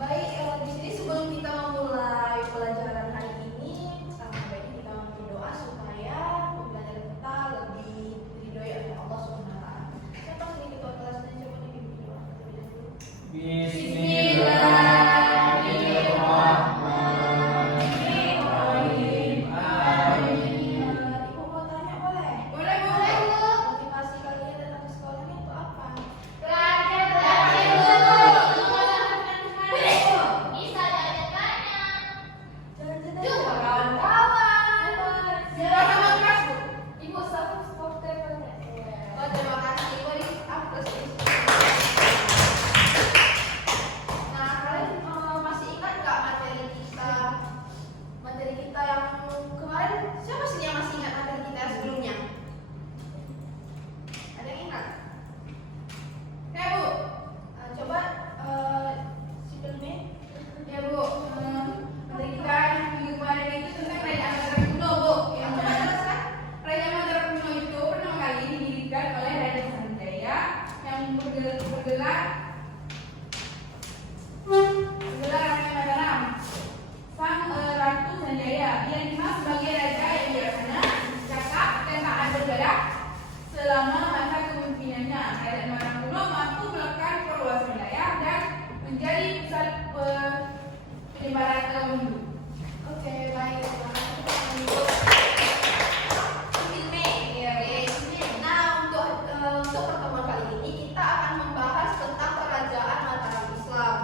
Baik, di sini sebelum kita memulai pelajaran hari ini, baiknya kita berdoa supaya pembelajaran kita lebih diridhoi oleh Allah Subhanahu wa taala. Siapa sih ketua kelasnya? Coba dipimpin doa terlebih dahulu. Bismillahirrahmanirrahim. Ibu mau tanya boleh? Boleh, boleh, Bu. Motivasi kalian datang ke sekolahnya untuk apa? Belajar, bisa jalan-jalan. Jalan-jalan Jumpa aja. kawan-kawan. Jalan sama kelas, Bu. Ibu sama supporter banyak. Oh, terima kasih. Ibu di apres. Nah, kalian masih ingat nggak materi kita yang kemarin? Siapa sih yang masih ingat materi kita yang sebelumnya? Ada yang ingat? Ya, Bu. Coba si Pelme. Ya, Bu. Materi kita yang minggu kemarin itu tentang Kerajaan Mataram kuno, Bu. Yang Coba jelaskan. Kerajaan Mataram kuno itu pertama kali didirikan oleh Raja Sanjaya yang bergelar Raja Mataram, Sang Ratu Sanjaya, yang dikenal sebagai raja yang bijaksana, cakap, dan taat beribadah. Selama masa kepemimpinannya, Kerajaan Mataram kuno mampu melakukan perluasan wilayah dan menjadi pusat penyebaran agama Hindu. Oke, baik. Terima kasih, Ibu. Filme. Oke. Nah, untuk pertemuan kali ini kita akan membahas tentang kerajaan Mataram Islam.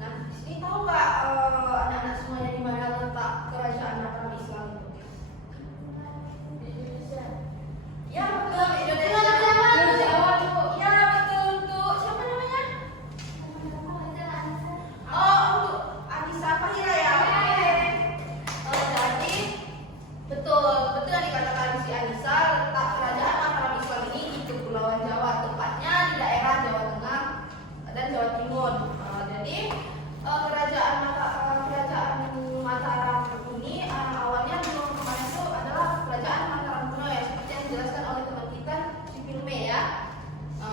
Nah, di sini tahu nggak anak-anak semuanya di mana letak kerajaan Mataram Islam itu? Di Indonesia. Ya, betul, di Indonesia. Di Jawa, Bu. Ya, betul. Untuk siapa namanya? Oh, untuk Anissa Fahira ya. Jadi betul yang dikatakan si Anissa, letak kerajaan Mataram Islam ini di Kepulauan Jawa, tepatnya di daerah Jawa Tengah dan Jawa Timur. Jadi kerajaan Mataram ini awalnya dulu kemarin itu adalah kerajaan Mataram kuno ya, seperti yang dijelaskan oleh teman kita si Filme ya.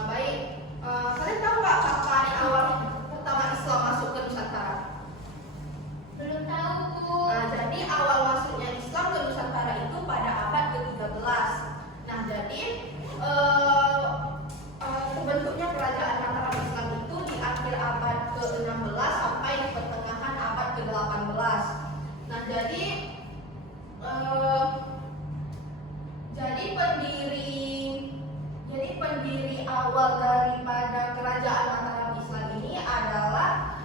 Baik, kalian tahu nggak kapan awal pertama Islam masuk ke Nusantara? Belum tahu, Bu. Jadi awal masuknya Islam ke Nusantara itu pada abad ke-13. Nah, jadi terbentuknya kerajaan Mataram Islam itu di akhir abad ke-16 sampai di pertengahan abad ke-18. Nah, jadi pendiri awal daripada kerajaan Mataram Islam ini adalah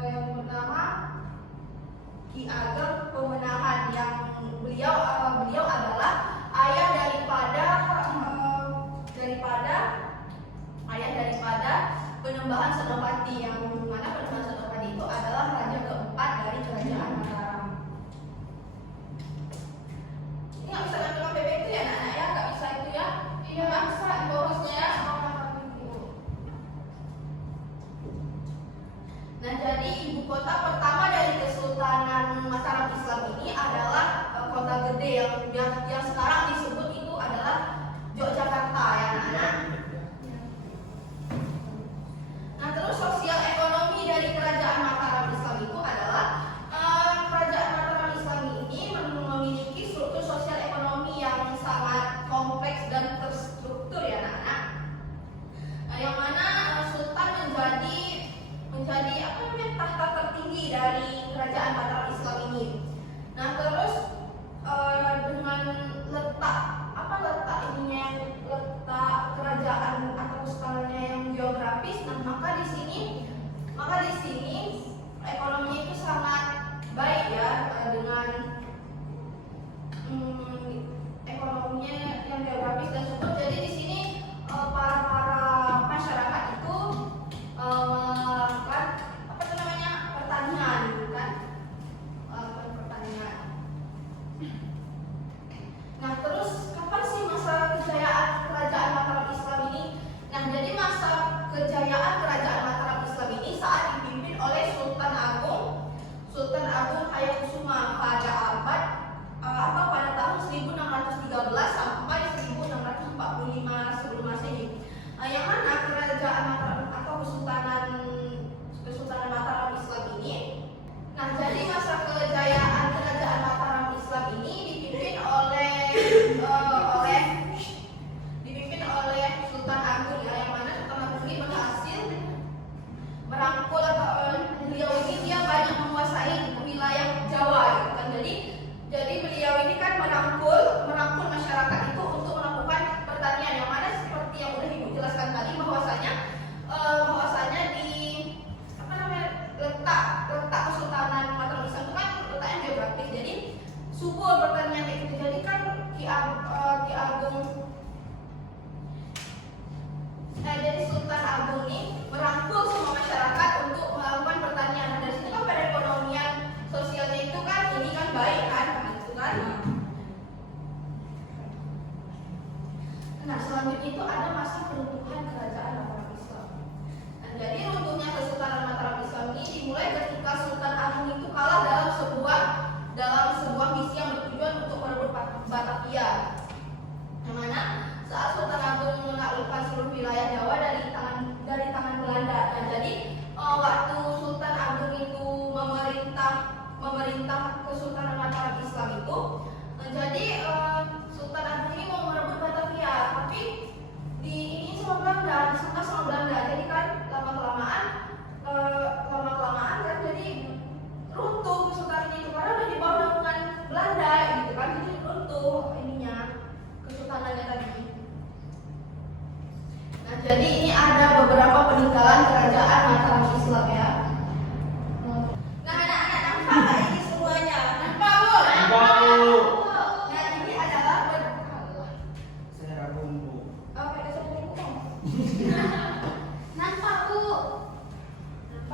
yang bernama Ki Ageng Pemenahan, yang beliau adalah ayah daripada Penembahan Senopati, yang mana Penembahan Senopati itu adalah raja keempat dari kerajaan Mataram. Ini nggak bisa ngambil KPP itu ya anak-anak ya, nggak bisa itu ya. Iya, bisa. Bagusnya ya. Nah, jadi ibu kota pertama dari Kesultanan Mataram Islam ini adalah kota gede yang sekarang disebut itu adalah Yogyakarta ya anak-anak. Nah, terus sosial ekonomi dari kerajaan Mataram Islam itu adalah kerajaan Mataram Islam ini memiliki struktur sosial ekonomi yang sangat kompleks dan terstruktur ya anak-anak. Nah, yang mana Sultan menjadi tahta tertinggi dari kerajaan Mataram Islam ini. Nah, terus dengan letak kerajaan atau puskalanya yang geografis, nah maka di sini ekonominya itu sangat baik ya, dengan ekonominya yang geografis dan subur. Jadi di sini para masyarakat itu melakukan pertanian, kan? Pertanian. Nah, terus kapan sih masa kejayaan kerajaan Mataram Islam ini? Nah, jadi masa kejayaan kerajaan Mataram Islam ini saat dipimpin oleh Sultan Agung Hayatkusuma pada tahun 1613 sampai 1645 sebelum Masehi.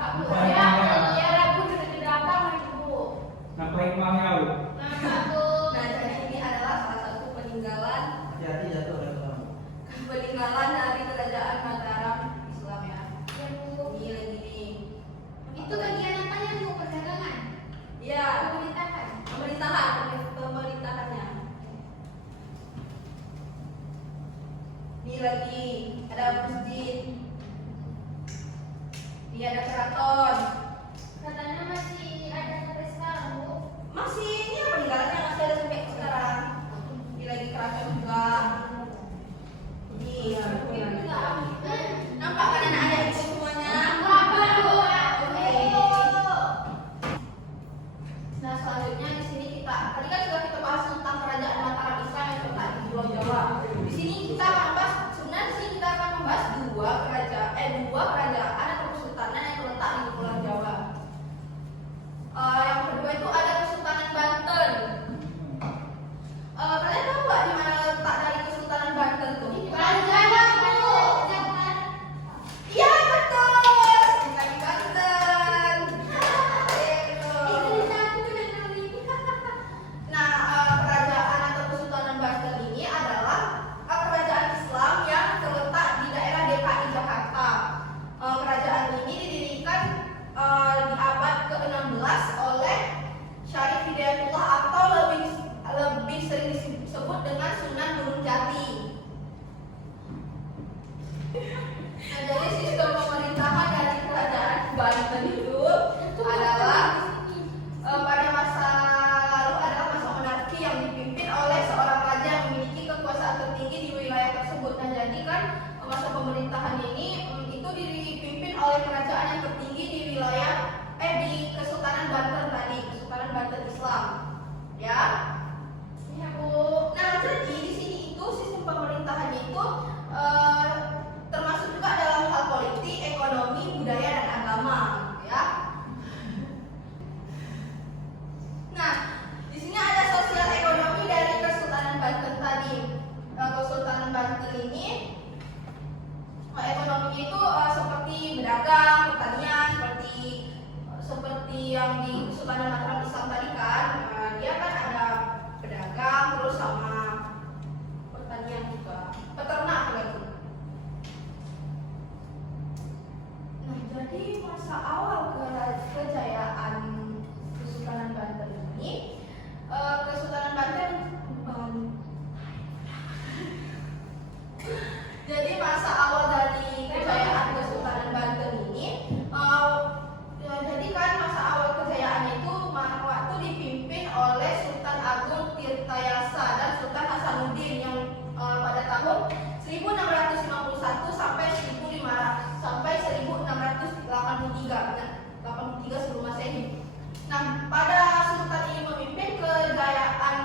Aku Ya, ya Rabu sudah datang Ibu. Napa hikmahnya? Nah, jadi ini adalah salah satu peninggalan Hati-hati jatuh ya. peninggalan dari kerajaan Mataram Islam ya. Ya Bu. Ini lagi nih. Itu bagian apanya Bu? Perdagangan? Iya, Pemerintahan? pemerintahannya. Ini lagi ada masjid. Ini ada keraton. Katanya masih ada sampai sekarang Bu. Masih ini peninggalannya masih ada sampai sekarang. Ini lagi keraton juga. Ini nampak kan anak-anak itu semuanya? Oke. Nah, selanjutnya di sini tadi kan sudah kita bahas tentang kerajaan Mataram Islam yang terletak di Pulau Jawa. Di sini kita akan membahas, sebenarnya di sini kita akan membahas dua kerajaan atau kesultanan yang terletak di Pulau Jawa. Yang kedua itu ada Kesultanan Banten. Kalian tahu nggak di mana letak dari Kesultanan Banten tuh? Iya betul, bukan di Banten. Nah, kerajaan atau Kesultanan Banten ini adalah kerajaan Islam yang terletak di daerah DKI Jakarta. Kerajaan ini didirikan di abad ke-16 oleh Syarif Hidayatullah atau lebih sering disebut dengan Sunan Gunung Jati. Nah, jadi sistem pemerintahan dari kerajaan Banten itu adalah pada masa lalu adalah masa monarki yang dipimpin oleh seorang raja yang memiliki kekuasaan tertinggi di wilayah tersebut. Nah, jadi kan masa pemerintahan ini itu dipimpin oleh kerajaan yang tertinggi di wilayah di Kesultanan Banten tadi, Kesultanan Banten Islam. Ya. Ya Bu. Nah, jadi di sini itu sistem pemerintahannya itu termasuk juga dalam hal politik, ekonomi, budaya dan agama, gitu ya. Nah, di sini ada sosial ekonomi dari Kesultanan Banten tadi. Kesultanan Banten ini ekonominya itu seperti berdagang, pertanian, seperti yang di Kesultanan Mataram Islam tadi kan. Dia kan ada pedagang terus sama pertanian juga, peternak lagi. Nah, jadi masa awal kejayaan Kesultanan Banten ini, Kesultanan Banten jadi masa awal dari kejayaan Kesultanan Banten ini, jadi kan masa awal kejayaannya itu waktu dipimpin oleh Sultan Agung Tirtayasa dan Sultan Hasanuddin yang pada tahun 1651 sampai 1683 sebelum Masehi. Nah, pada Sultan ini memimpin kejayaan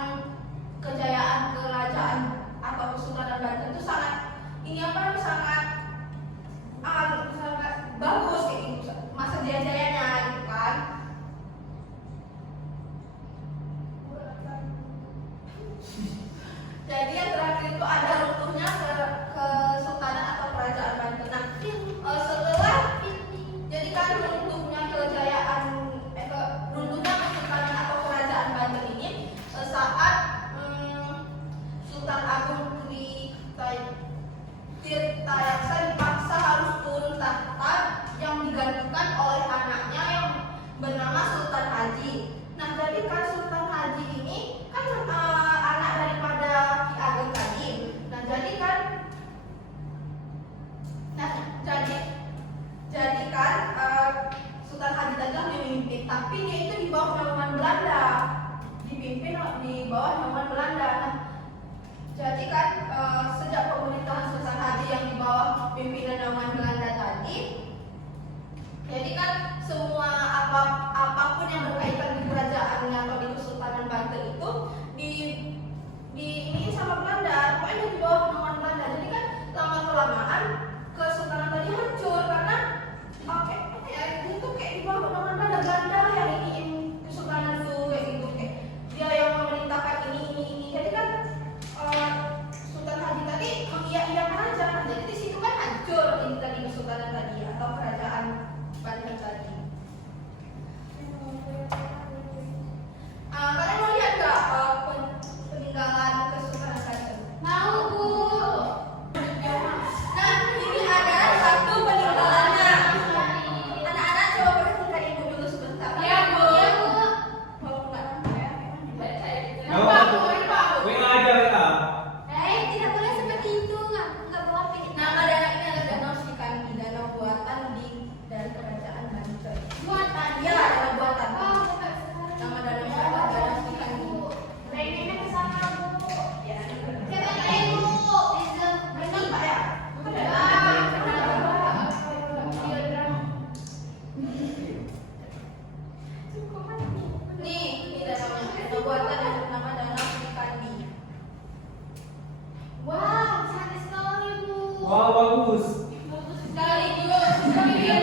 Sudah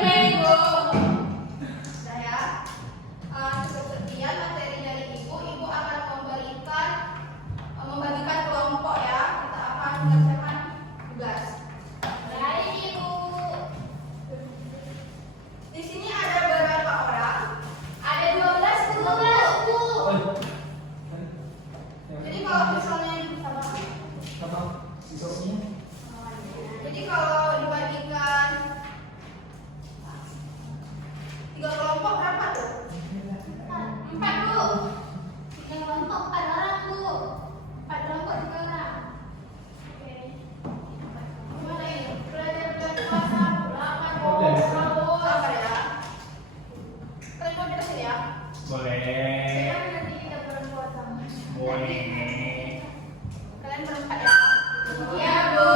ya. Cukup sekian materi dari Ibu. Ibu akan membagikan kelompok ya. Kita akan mengerjakan tugas. Di sini ada berapa orang? Ada 12 Bu. Jadi kalau misalnya Apa? Besoknya? Jadi kalau dibandingkan 3 kelompok berapa tuh? 4 Bu. 3 kelompok 4 orang Bu. 4 kelompok 3 orang. Oke. Gimana ini? Belajar puasa 8 apa ya? Kalian mau jelasin ya? Boleh. Nanti kita berpuasa. Boleh. Kalian berempat ya? Iya Bu.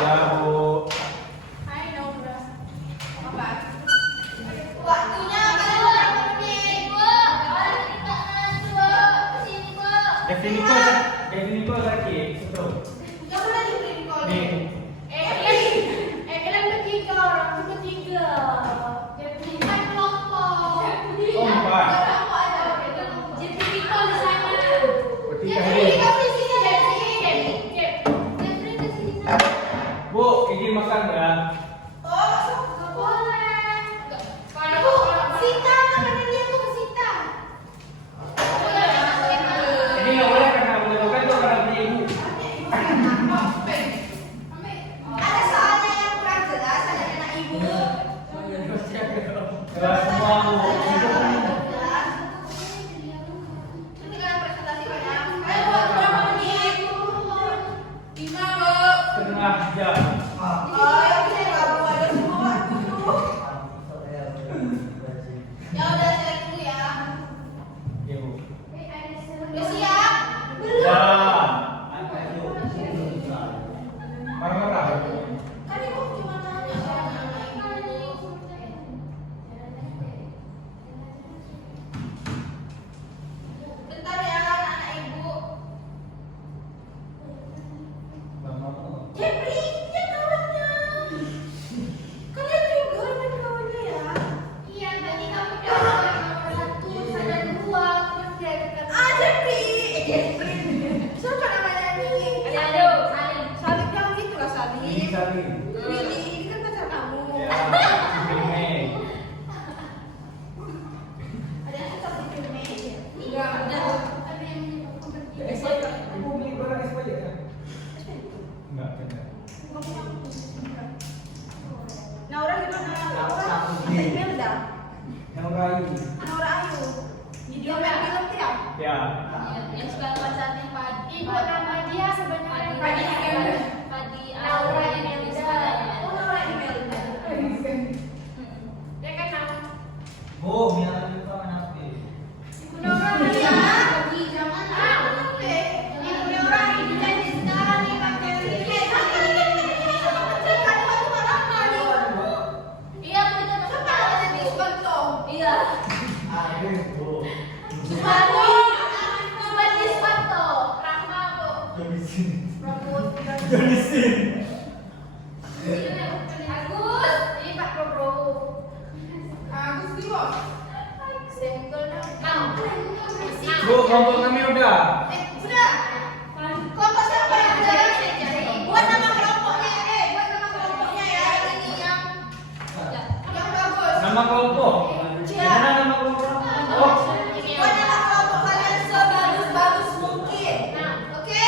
Ya, Bu. Waktunya kalian berapa menit? Definitor lagi. Betul. Gak boleh di-print call. Nih. Kalian bertiga orang, bertiga. Empat kelompok. Oh, 4. Kelompok ada. Jadi call di sana. Bertiga Jadi hari. kamu di sini ada di sini. Jadi di sini. Bu, izin makan ya. Oh, masuk. Gak boleh. Bu, Sita, makanan dia tuh ke Sita. Ini nggak boleh karena boleh makan tuh karena punya ibu. Ada soalnya yang kurang jelas, ada anak ibu. Jelas semua, Bu. Nanti kalian presentasikan ya. Kalian buat berapa menit? 5 Bu. Setengah jam. Oh, ya bisa ya Bu, ada semua waktu tuh. Ya udah saya dulu ya. Ya, Bu. Udah siap? Ya. Marah-marah. Kan ibu cuma nanya soalnya. Bentar ya anak ibu. Jepri, dia kawannya. Kalian juga kan kawannya ya? Iya, tadi kamu udah nomor 1, saya 2, terus dia dekat. Ah, Jepri. Jepri. Siapa namanya ini? Salim yang gitu lah Salim. Ini kali. Willy, ini kan pacar kamu. Ya, ini. Ada yang tetap di filmnya. Enggak, ada. Ada yang Ibu beli barang es aja kan? Enggak, enggak. Naura gimana? Naura? Imelda. Yang rayu. Naura Ayu. Dia main film tiap. Ya. Ibu nama dia sebenarnya Padi Imelda. Naura Imelda. Oh, Naura Imelda. Dia kan nama Bu, biar lupa nanti. Ibu Naura ya. Di zaman Ibu Naura ini jadi sekarang nih pakai Iya, benar. Siapa ada di Swanto? Iya. Ada, Bu. Swanto. Di Swanto. Rahma, Bu. Di sini. Rambut. Di sini. Agus. Ini Pak Bro. Agus di bos. Senggol dong. Bu, kelompok kami udah. Sudah. Kelompok siapa yang udah? Buat nama kelompoknya. Buat nama kelompoknya ya. Ini yang bagus. Nama kelompok. Iya. Mana nama kelompok? Oh, Buat nama kelompok kalian sebagus-bagus mungkin. Oke?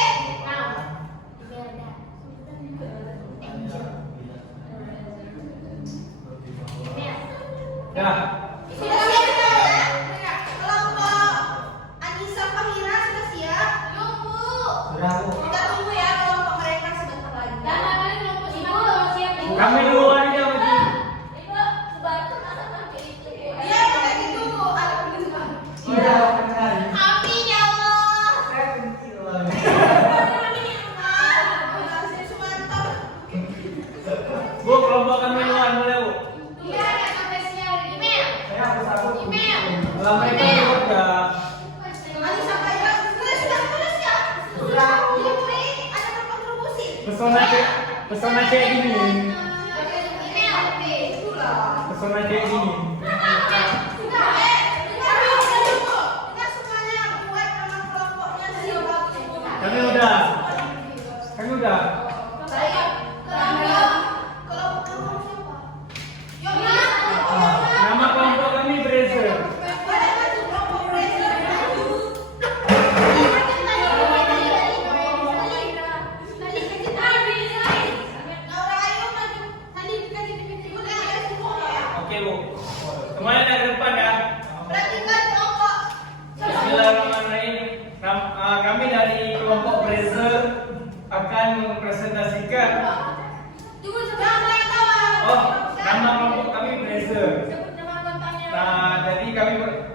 ya. Sudah siap ya? Kelompok Anissa Fahira sudah siap? Belum, Bu. Sudah, Bu. Kita tunggu ya kelompok mereka sebentar lagi. Kami duluan aja, Bu. Kalau mereka udah Anissa Khaira, tulis ya. Jepri ada berkontribusi. pesona kayak gini. Email, oke, sudah. Pesona kayak gini. Sudah, dengar semuanya buat nama kelompoknya dari bagus. Kami udah. Saya kelompok kamu siapa? Yoma. Nama kelompok kami Brazer. Ada satu kelompok Fraser. Naura, ayo maju. Tadi dikasih pipi udah ada semua ya. Oke Bu. Semuanya dari depan ya. Perhatikan kelompok. Bismillahirrahmanirrahim. Kami dari kelompok Brazer akan mempresentasikan. Nama kelompok kami Brazer. Nah, jadi kami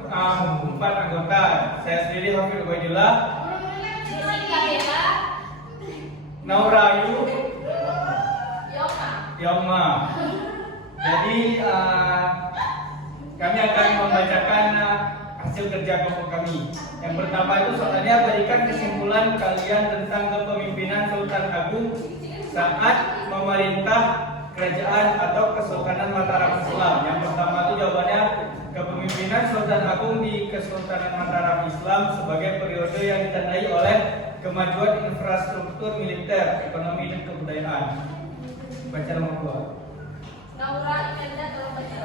4 anggota. Saya sendiri Hafid Ubaidillah, Naura Ayu, Yoma. Jadi kami akan membacakan hasil kerja kelompok kami. Yang pertama itu soalnya berikan kesimpulan kalian tentang kepemimpinan Sultan Agung saat memerintah kerajaan atau Kesultanan Mataram Islam. Yang pertama itu jawabannya kepemimpinan Sultan Agung di Kesultanan Mataram Islam sebagai periode yang ditandai oleh kemajuan infrastruktur militer, ekonomi dan kebudayaan. Baca nomor 2. Naura, Imelda, tolong baca.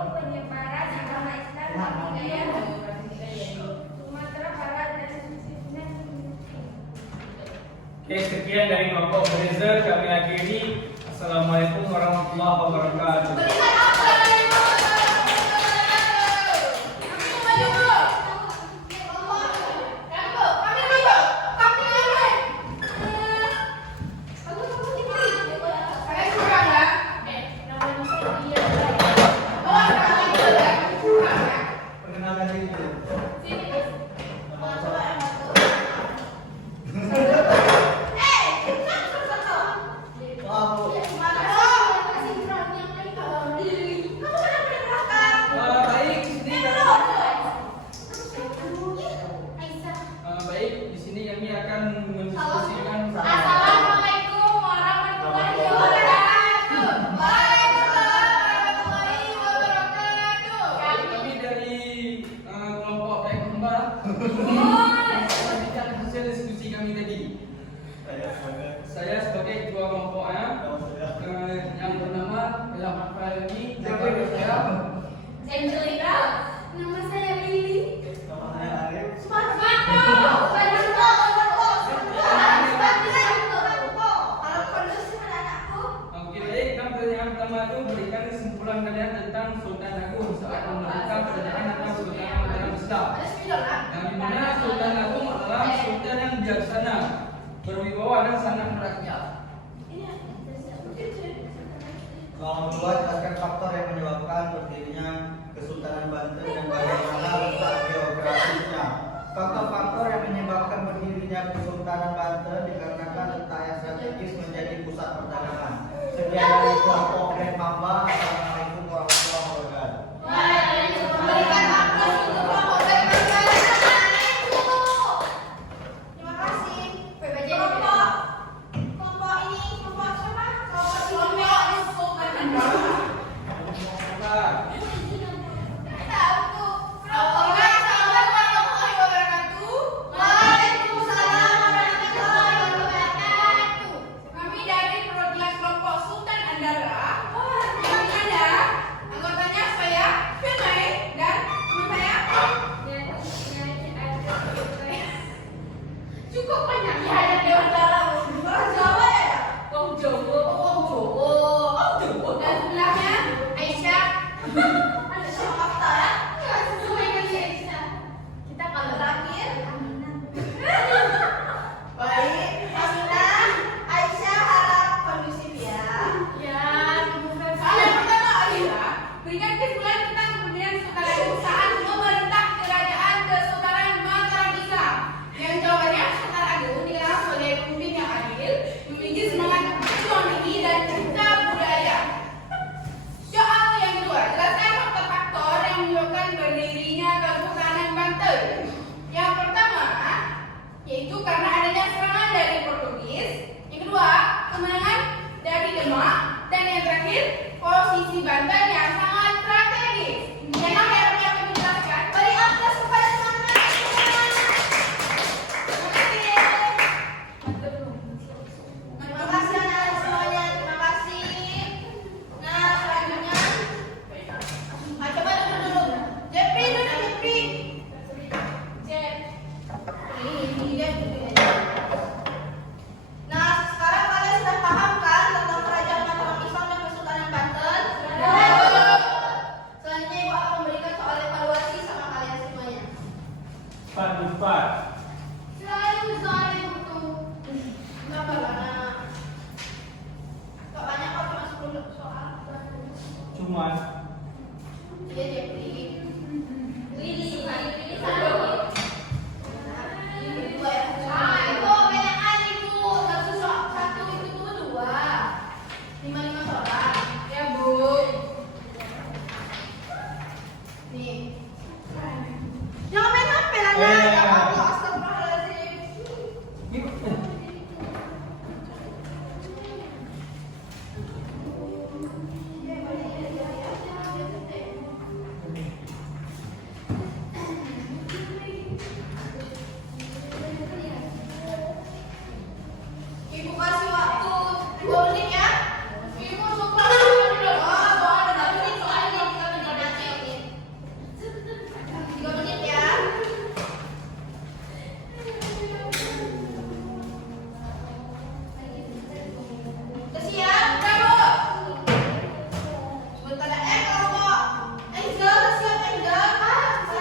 Penyebaran agama Islam di wilayah Sumatera Barat dan Oke, sekian dari kelompok Brazer. Kami akhiri. Assalamualaikum warahmatullahi wabarakatuh. Perkenalkan diri dulu. Masuk. mengambil posisi Banten yang sangat strategis. Memang yang kami jelaskan. Beri aplaus kepada teman-teman semua. Terima kasih. Terima kasih anak-anak semuanya. Terima kasih. Nah, selanjutnya. Coba duduk. Jepri, duduk Jepri. Ini dia duduk. Nah, sekarang kalian sudah paham kan tentang kerajaan Mataram Islam dan Kesultanan Banten? Selanjutnya Ibu akan memberikan soal evaluasi sama kalian semuanya. Cepat. Selain soal itu, kenapa anak? Gak banyak kok, cuma 10 soal. Cuma Iya Jepri. Ini satu. Ini dua ya. Itu banyakan itu. Satu itu tuh 2. 5 soal. Ya, Bu. Nih. Jangan main HP lah, Nak. Ya Allah, astagfirullahaladzim. Ibu kasih waktu 2 menit ya. Ibu suka. Oh, soal 3 menit soalnya 3 menit nanti. 3 menit ya. Kesian, kamu. Sebentar ya, kalau mau Angel, kesian Angel.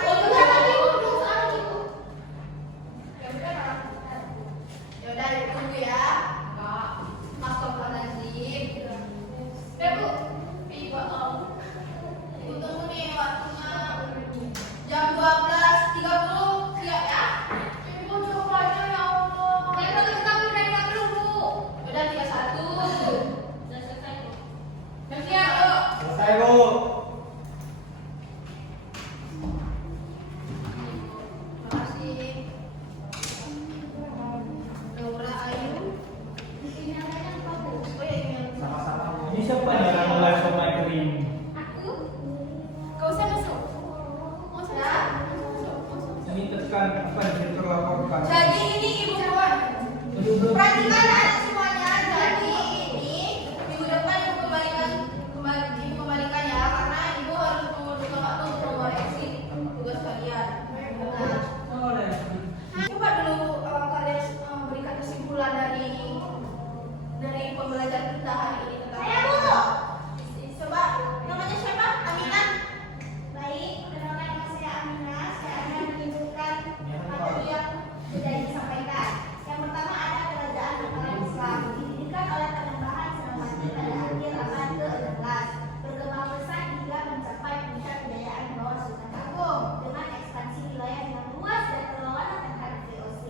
Oh, bentar lagi belum soal itu. Ya udah. Ya udah, tunggu ya. Astagfirullahaladzim. Bu. Ibu tunggu nih waktunya. Jam 12.30 siap ya? Ibu coba aja ya Allah. Ya udah kita udah dulu, Bu. Udah 31. Udah selesai, Bu. Udah siap, Bu. selesai, Bu. Terima kasih. Laura Ayu. Ini namanya apa, Bu? Oh ya, email. Sama-sama, Bu. Ini siapa nih yang mulai sama kering? Aku. Gak usah masuk. Ya. Ini tekan apa yang terlaporkan? Jadi ini Ibu buat. Perhatikan anak semuanya. Jadi ini minggu depan Ibu kembalikan ya, karena Ibu harus membutuhkan waktu untuk mengoreksi tugas kalian. Nah, coba dulu kalian memberikan kesimpulan dari pembelajaran kita hari ini tentang. Saya Bu. Coba namanya siapa? Aminah. Baik, perkenalkan nama saya Aminah. Saya akan menunjukkan materi yang sudah disampaikan. Yang pertama ada kerajaan Mataram Islam, didirikan oleh Panembahan Senopati pada akhir abad ke-16, berkembang pesat hingga mencapai puncak kejayaan di bawah Sultan Agung dengan ekspansi wilayah yang luas dan perlawanan terhadap VOC.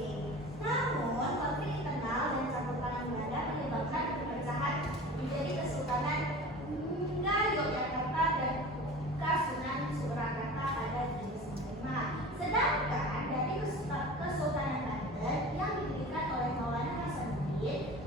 Namun, konflik internal dan campur tangan Belanda menyebabkan perpecahan menjadi Kesultanan hingga Yogyakarta dan Kasunan Surakarta pada 1995. Sedangkan dari Kesultanan Banten yang didirikan oleh Maulana Hasanuddin